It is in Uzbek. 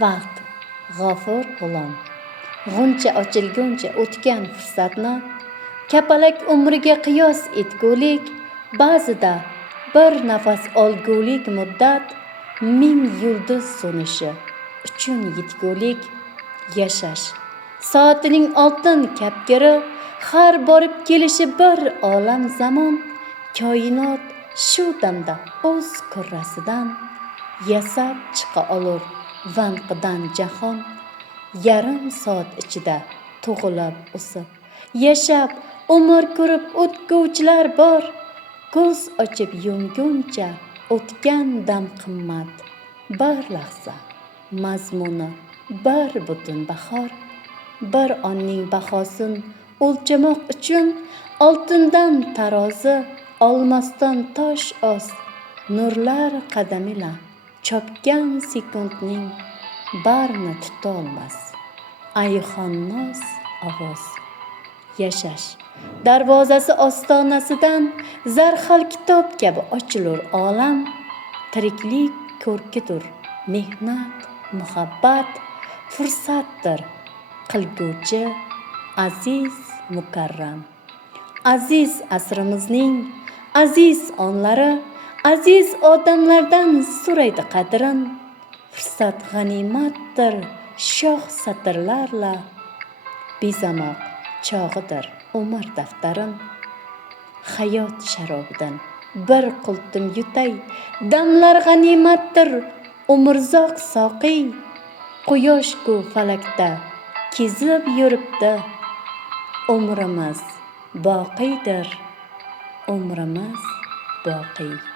Vaqt g'afur g'ulom. G'uncha ochilguncha o'tgan fursatni kapalak umriga qiyos etgulik, ba'zida bir nafas olgulik muddat ming yulduz so'nishi uchun yetgulik yashash. Soatining oltin kapgiri har borib kelishi bir olam zamon, koinot shu damda o'z kurrasidan yasab chiqa olur vanqidan jahon. Yarim soat ichida tug'ilib o'sib yashab umr ko'rib o'tguvchilar bor. Ko'z ochib yumguncha o'tgan dam qimmat, bir lahza mazmuni bir butun bahor. Bir onning bahosin o'lchamoq uchun oltindan tarozi, olmosdan tosh oz nurlar qadamila chopgan sekundning barini tutolmas ayxonnos ovoz. Yashash darvozasi ostonasidan zarhal kitob kabi ochilur olam. Tiriklik ko'rkidur, mehnat, muhabbat fursatdir qilguvchi aziz mukarram. Aziz asrimizning aziz onlari aziz odamlardan so'raydi qadrin. Fursat g'animatdir shoh satrlarla bezamoq chog'idir umr daftarin. Hayot sharobidan bir qultum yutay, damlar g'animatdir umrzoq soqiy. Quyosh-ku falakda kezib yuribdi, umrimiz boqiydir, umrimiz boqiy.